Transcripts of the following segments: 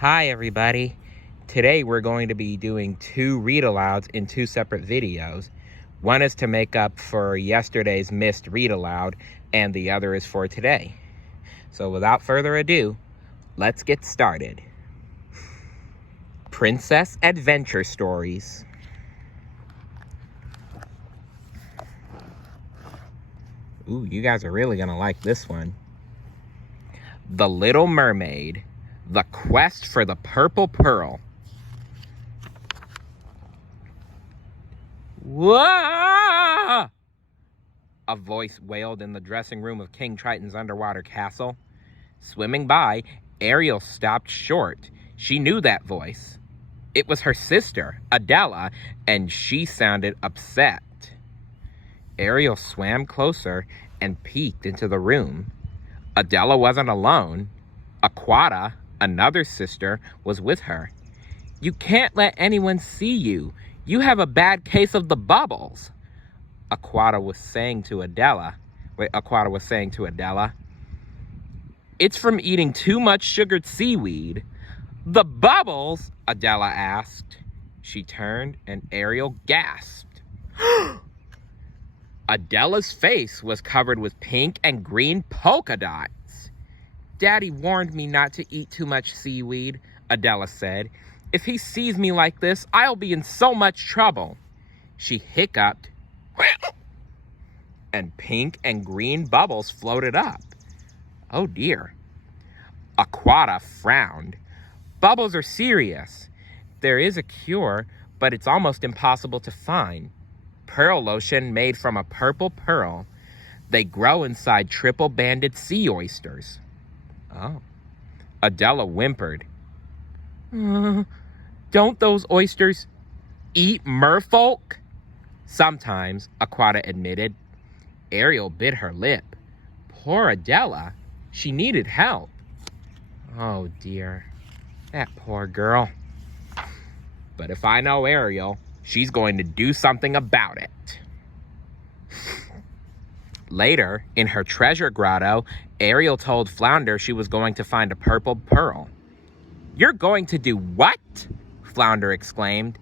Hi everybody. Today we're going to be doing 2 read-alouds in 2 separate videos. One is to make up for yesterday's missed read-aloud, and the other is for today. So without further ado, let's get started. Princess Adventure Stories. Ooh, you guys are really gonna like this one. The Little Mermaid. The Quest for the Purple Pearl. Whoa! A voice wailed in the dressing room of King Triton's underwater castle. Swimming by, Ariel stopped short. She knew that voice. It was her sister, Adella, and she sounded upset. Ariel swam closer and peeked into the room. Adella wasn't alone. Aquata, another sister, was with her. "You can't let anyone see you. You have a bad case of the bubbles," Aquata was saying to Adella. "It's from eating too much sugared seaweed." "The bubbles?" Adella asked. She turned and Ariel gasped. Adella's face was covered with pink and green polka dots. "Daddy warned me not to eat too much seaweed," Adella said. "If he sees me like this, I'll be in so much trouble." She hiccuped, and pink and green bubbles floated up. Oh dear. Aquata frowned. "Bubbles are serious. There is a cure, but it's almost impossible to find. Pearl lotion made from a purple pearl. They grow inside triple-banded sea oysters." Oh. Adella whimpered. "Don't those oysters eat merfolk?" "Sometimes," Aquata admitted. Ariel bit her lip. Poor Adella. She needed help. Oh dear. That poor girl. But if I know Ariel, she's going to do something about it. Later, in her treasure grotto, Ariel told Flounder she was going to find a purple pearl. "You're going to do what?" Flounder exclaimed.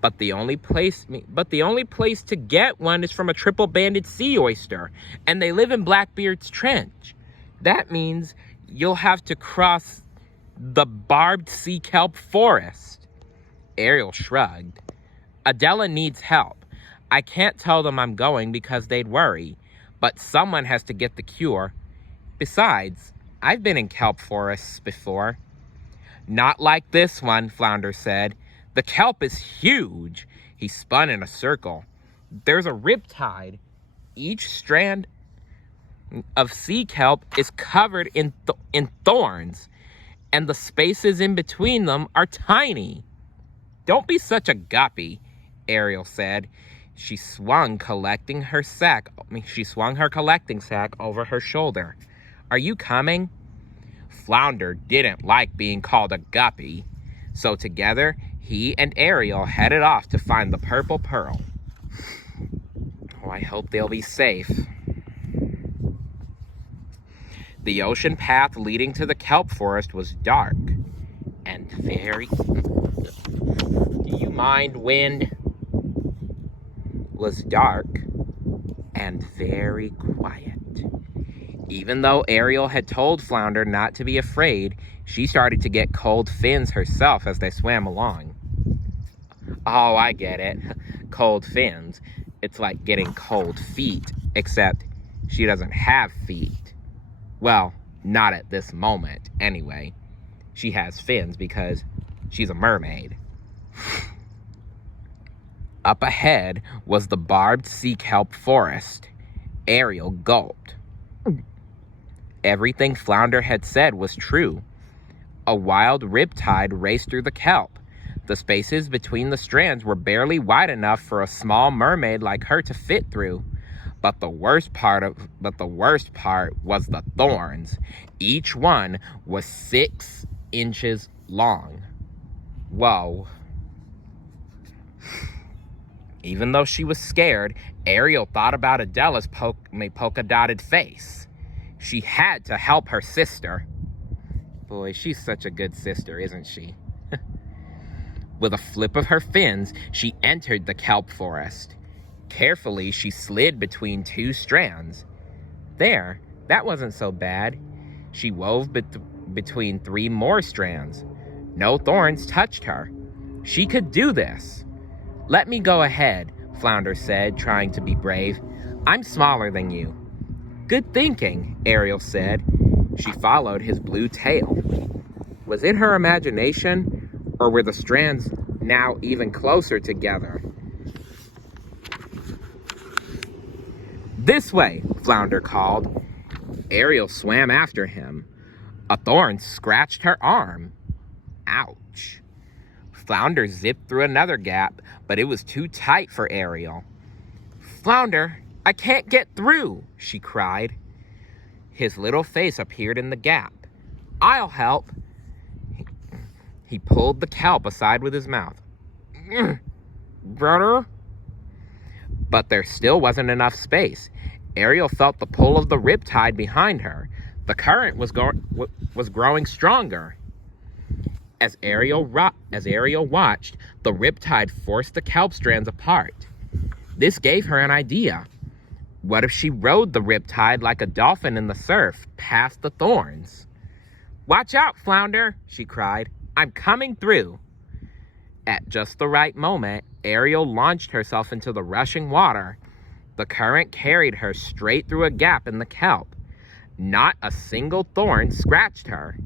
But the only place to get one is from a triple-banded sea oyster, and they live in Blackbeard's Trench. That means you'll have to cross the barbed sea Kelp Forest." Ariel shrugged. "Adella needs help. I can't tell them I'm going because they'd worry, but someone has to get the cure. Besides, I've been in kelp forests before." "Not like this one," Flounder said. "The kelp is huge." He spun in a circle. "There's a riptide. Each strand of sea kelp is covered in thorns, and the spaces in between them are tiny." "Don't be such a guppy," Ariel said. She swung her collecting sack over her shoulder. "Are you coming?" Flounder didn't like being called a guppy, so together he and Ariel headed off to find the purple pearl. Oh, I hope they'll be safe. The ocean path leading to the kelp forest was dark and very... Do you mind, wind? Was dark and very quiet. Even though Ariel had told Flounder not to be afraid, she started to get cold fins herself as they swam along. Oh, I get it. Cold fins. It's like getting cold feet, except she doesn't have feet. Well, not at this moment, anyway. She has fins because she's a mermaid. Up ahead was the barbed sea kelp forest. Ariel gulped. Everything Flounder had said was true. A wild riptide raced through the kelp. The spaces between the strands were barely wide enough for a small mermaid like her to fit through. But the worst part was the thorns. Each one was 6 inches long. Whoa. Even though she was scared, Ariel thought about Adella's polka-dotted face. She had to help her sister. Boy, she's such a good sister, isn't she? With a flip of her fins, she entered the kelp forest. Carefully, she slid between two strands. There, that wasn't so bad. She wove between 3 more strands. No thorns touched her. She could do this. Let me go ahead, Flounder said, trying to be brave. I'm smaller than you. Good thinking, Ariel said. She followed his blue tail. Was it her imagination, or were the strands now even closer together? This way, Flounder called. Ariel swam after him. A thorn scratched her arm. Ouch. Flounder zipped through another gap, but it was too tight for Ariel. Flounder, I can't get through, she cried. His little face appeared in the gap. I'll help. He pulled the kelp aside with his mouth. Brother? But there still wasn't enough space. Ariel felt the pull of the riptide behind her. The current was growing stronger. As Ariel watched, the riptide forced the kelp strands apart. This gave her an idea. What if she rode the riptide like a dolphin in the surf, past the thorns? Watch out, Flounder, she cried. I'm coming through. At just the right moment, Ariel launched herself into the rushing water. The current carried her straight through a gap in the kelp. Not a single thorn scratched her.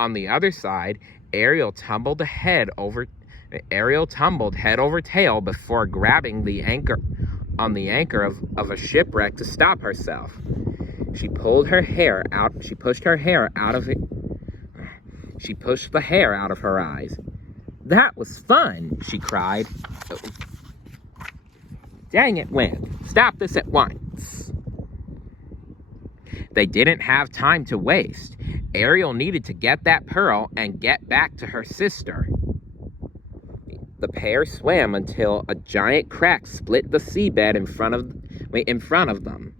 On the other side, Ariel tumbled head over tail before grabbing the anchor of a shipwreck to stop herself. She pushed the hair out of her eyes. That was fun, she cried. Dang it, Wind. Stop this at once. They didn't have time to waste. Ariel needed to get that pearl and get back to her sister. The pair swam until a giant crack split the seabed in front of them.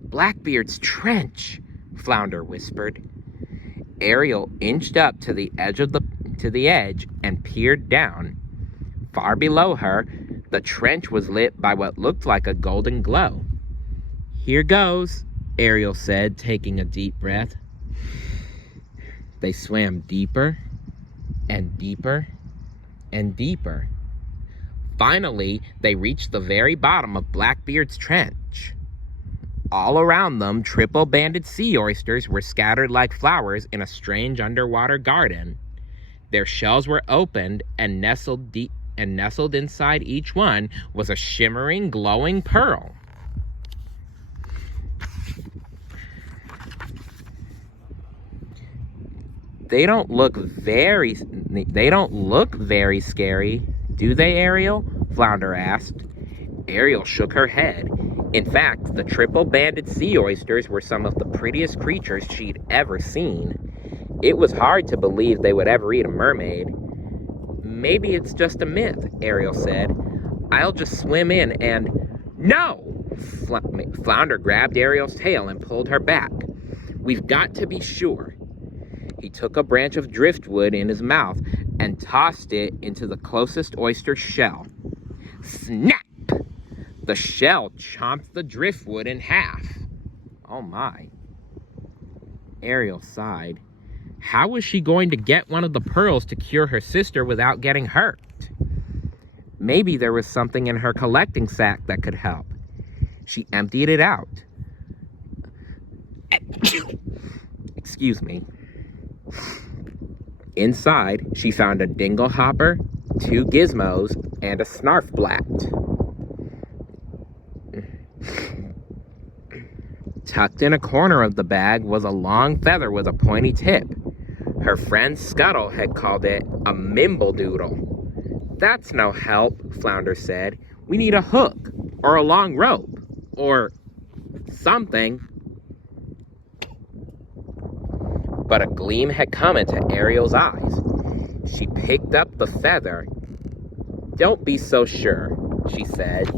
Blackbeard's trench, Flounder whispered. Ariel inched up to the edge and peered down. Far below her, the trench was lit by what looked like a golden glow. Here goes, Ariel said, taking a deep breath. They swam deeper and deeper and deeper. Finally, they reached the very bottom of Blackbeard's trench. All around them, triple-banded sea oysters were scattered like flowers in a strange underwater garden. Their shells were opened, and nestled inside each one was a shimmering, glowing pearl. They don't look very scary, do they, Ariel? Flounder asked. Ariel shook her head. In fact, the triple-banded sea oysters were some of the prettiest creatures she'd ever seen. It was hard to believe they would ever eat a mermaid. Maybe it's just a myth, Ariel said. I'll just swim in and... No! Flounder grabbed Ariel's tail and pulled her back. We've got to be sure. He took a branch of driftwood in his mouth and tossed it into the closest oyster shell. Snap! The shell chomped the driftwood in half. Oh my. Ariel sighed. How was she going to get one of the pearls to cure her sister without getting hurt? Maybe there was something in her collecting sack that could help. She emptied it out. Excuse me. Inside, she found a dingle hopper, 2 gizmos, and a snarf blat. Tucked in a corner of the bag was a long feather with a pointy tip. Her friend Scuttle had called it a mimble-doodle. That's no help, Flounder said. We need a hook, or a long rope, or something. But a gleam had come into Ariel's eyes. She picked up the feather. Don't be so sure, she said.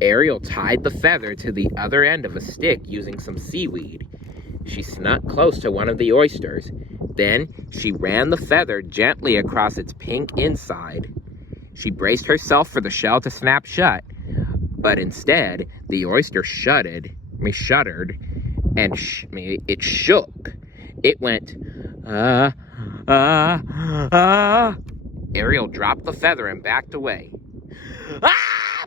Ariel tied the feather to the other end of a stick using some seaweed. She snuck close to one of the oysters. Then she ran the feather gently across its pink inside. She braced herself for the shell to snap shut, but instead the oyster shuddered, and it shook. It went, ah, ah, ah. Ariel dropped the feather and backed away. Ah!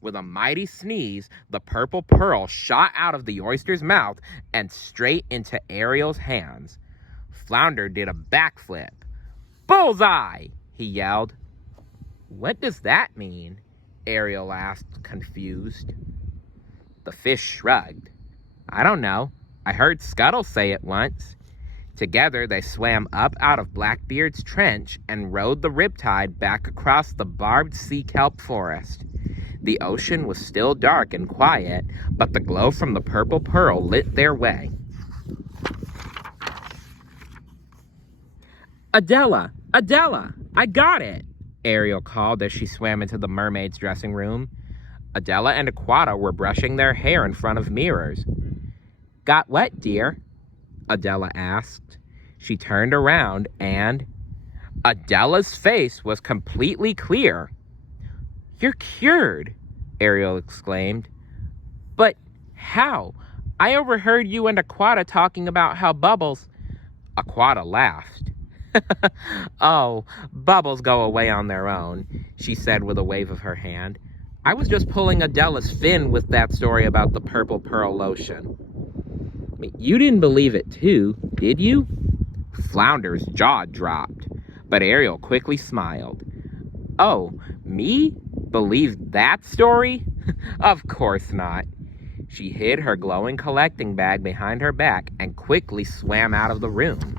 With a mighty sneeze, the purple pearl shot out of the oyster's mouth and straight into Ariel's hands. Flounder did a backflip. "Bullseye!" he yelled. "What does that mean?" Ariel asked, confused. The fish shrugged. "I don't know. I heard Scuttle say it once." Together, they swam up out of Blackbeard's trench and rode the riptide back across the barbed sea kelp forest. The ocean was still dark and quiet, but the glow from the purple pearl lit their way. "Adella! Adella! I got it!" Ariel called as she swam into the mermaid's dressing room. Adella and Aquata were brushing their hair in front of mirrors. "Got what, dear?" Adella asked. She turned around and Adella's face was completely clear. "You're cured!" Ariel exclaimed. "But how? I overheard you and Aquata talking about how Bubbles..." Aquata laughed. "Oh, bubbles go away on their own," she said with a wave of her hand. "I was just pulling Adella's fin with that story about the purple pearl lotion." "You didn't believe it too, did you?" Flounder's jaw dropped, but Ariel quickly smiled. "Oh, me? Believe that story? Of course not." She hid her glowing collecting bag behind her back and quickly swam out of the room.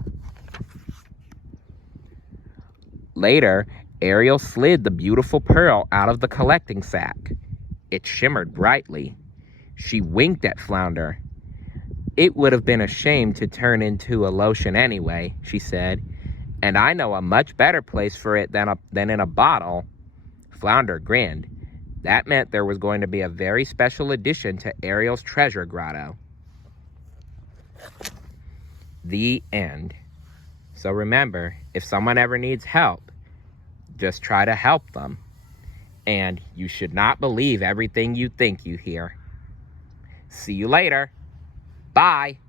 Later, Ariel slid the beautiful pearl out of the collecting sack. It shimmered brightly. She winked at Flounder. "It would have been a shame to turn into a lotion anyway," she said, "and I know a much better place for it than in a bottle." Flounder grinned. That meant there was going to be a very special addition to Ariel's treasure grotto. The end. So remember, if someone ever needs help, just try to help them. And you should not believe everything you think you hear. See you later. Bye.